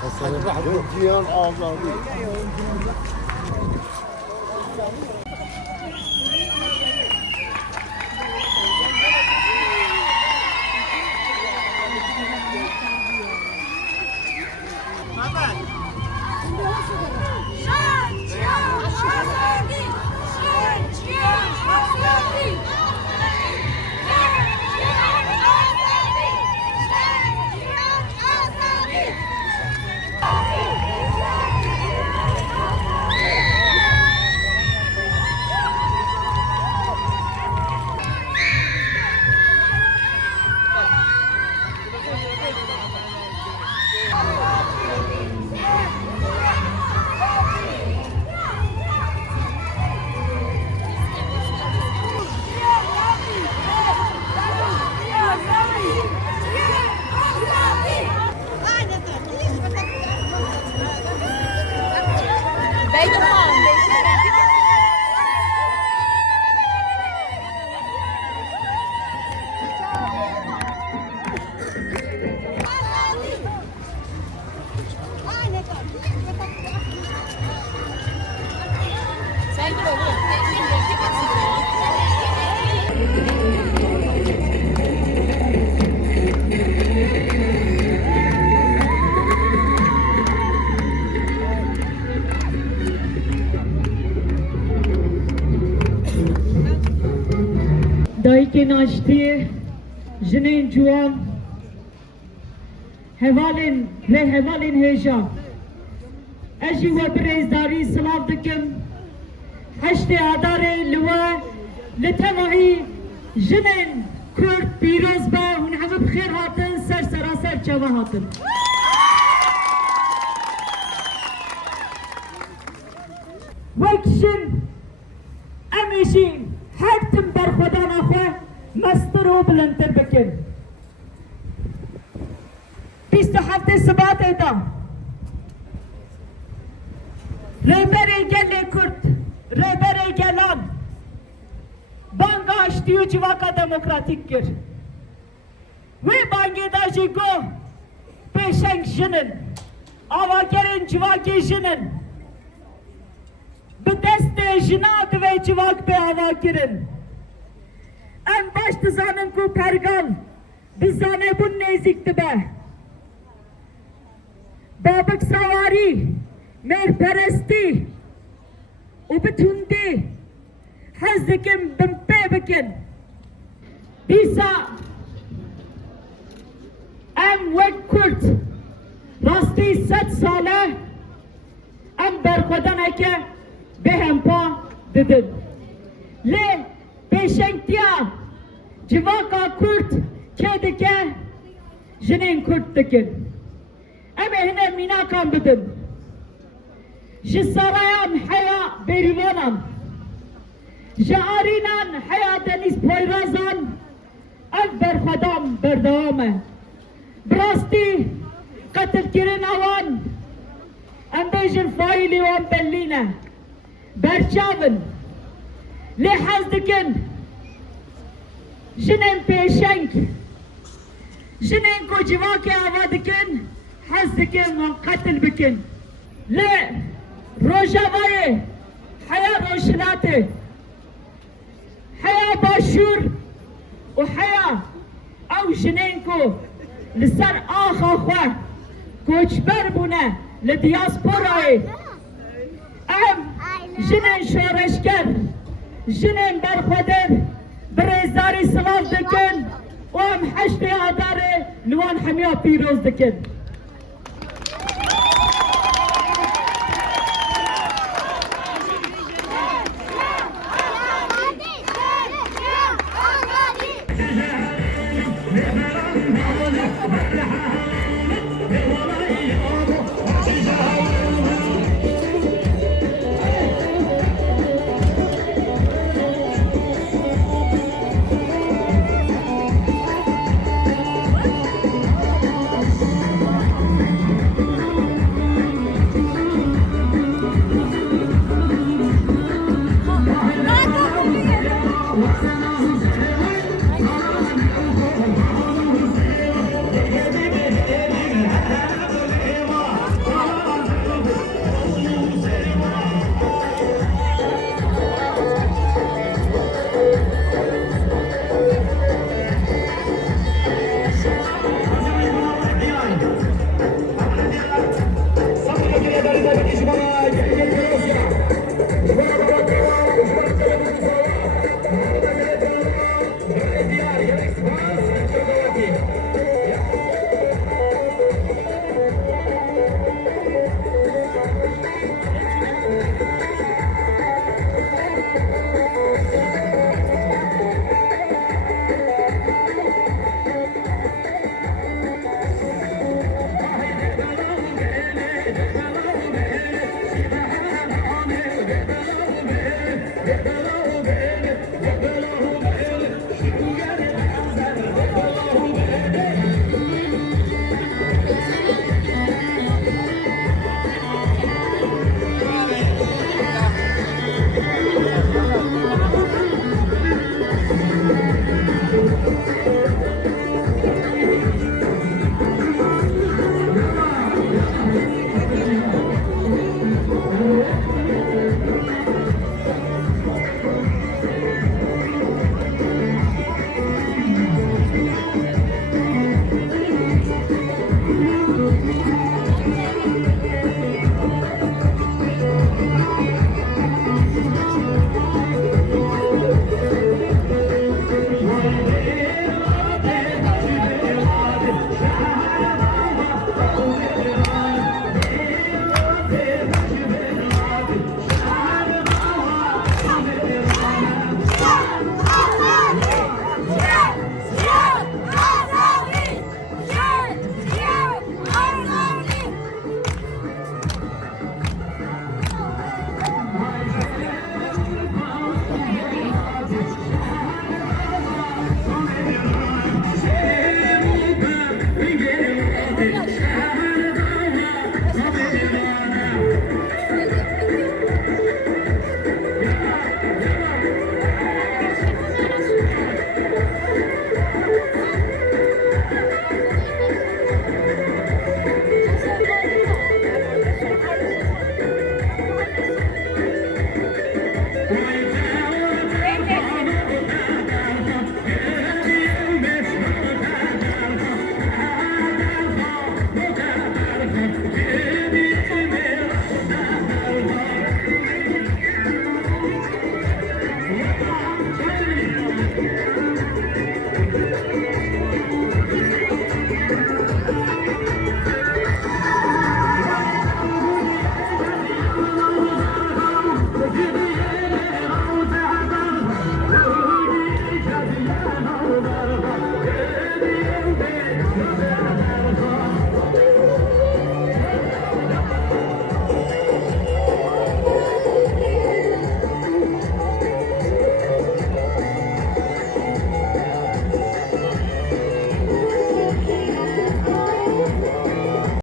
Cihan Azadi. Dayıkên açtığı jinên ciwan hevalên ve hevalên hêja ez jî we bi rêzdarî silav dikim heştê adarê li we li tevahî jinên Kurd pîroz be hûn hemû bi xêr hatin ser seraser çawa hatin. Wek jin em ê jî her tim berxwedana xwe mestir û bilindtir bikin. 27 Şubatê da rêberê gelê Kurd, rêberê gelan banga açtî û civaka demokratîk kir. Wê bangê da jî got pêşeng jinin, avagerên civakê jinin bi destê jina divê civak bê ava kirin. Em baş dizanin ku pergal bi zanebûn nêzik dibe. Babik sawarî, mêrperestî û bi tundî hez dikin bin pê bikin. Dîsa em wek Kurd rastî 100 sale em berxwedaneke bêhempa didin. Lê pêşengtiya civaka Kurd kê dike jinên Kurd dikin. Em ê hine mînakan bidin. Ji sarayan heya bêrîvanan, ji arînan heya Deniz Poyrazan ev berxwedam berdewam e. Bi rastî qetilkirina wan em bêjin faîlê wan bellî ne. Berçavin lê hez dikin jinên pêşeng jinên ku civakê ava dikin hez dikin wan qetil bikin. Lê rojavayê heya rojhilatê heya başûr û heya ew jinên ku li ser axa xwe koçber bûne li diasporayê em jinên şoreşger, jinên berxwedir bi rêzdarî silav dikin û em heştê adarê li wan hemiya pîroz dikin.